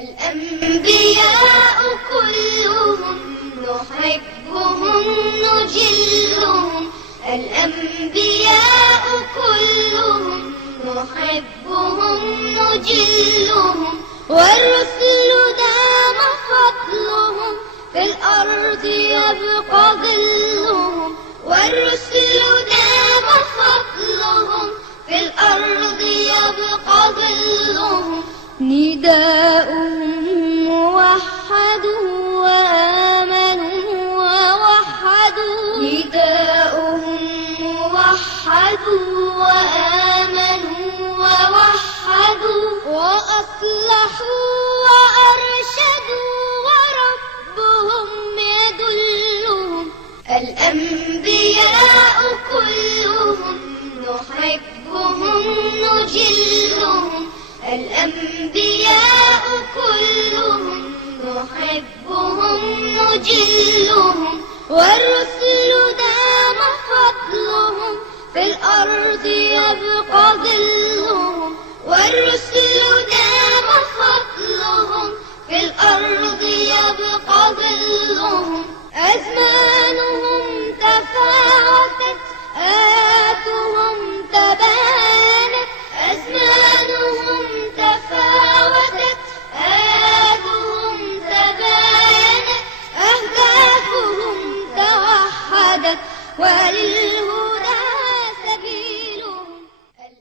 الأنبياء كلهم نحبهم نجلهم، الأنبياء كلهم نحبهم نجلهم، والرسل دام فضلهم في الأرض يبقى ظلهم، والرسل دام فضلهم في الأرض يبقى ظلهم. نداؤهم موحد وآمنوا ووحدوا، نداؤهم موحد وآمنوا ووحدوا، وأصلحوا وأرشدوا وربهم يدلهم. الأنبياء كلهم نحبهم نجلهم، الأنبياء كلهم نحبهم نجلهم، والرسل دام فضلهم في الأرض يبقى ظلهم، والرسل دام فضلهم في الأرض يبقى ظلهم.